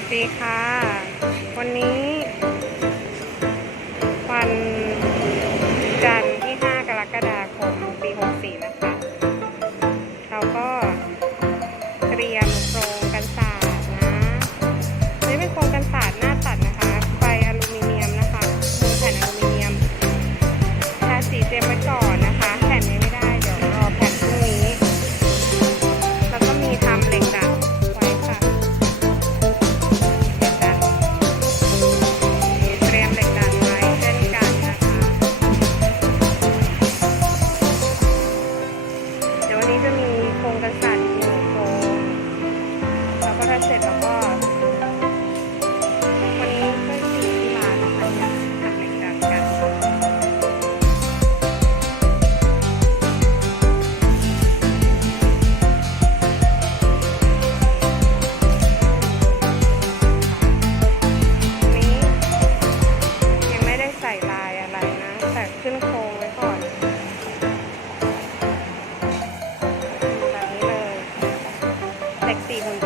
สดีค่ะ วันนี้วันจันทร์ที่ 5 กรกฎาคมปี 64 นะคะ เราก็เตรียมโครงกันศาสตร์นะนี่เป็นโครงกันศาสตร์หน้าตัดนะคะไฟอลูมิเนียมนะคะมุงแผ่นอลูมิเนียมทาสีเตรียมไว้ก่อน ก็ถ้าเสร็จแล้วก็วันนี้ก็สีที่ร้านนะคะเนี่ยทำเหล็กดัดกันนี้ยังไม่ได้ใส่ลายอะไรนะ แต่ขึ้นโครงไว้ก่อน แบบนี้เลยเหล็กสี่หุ่น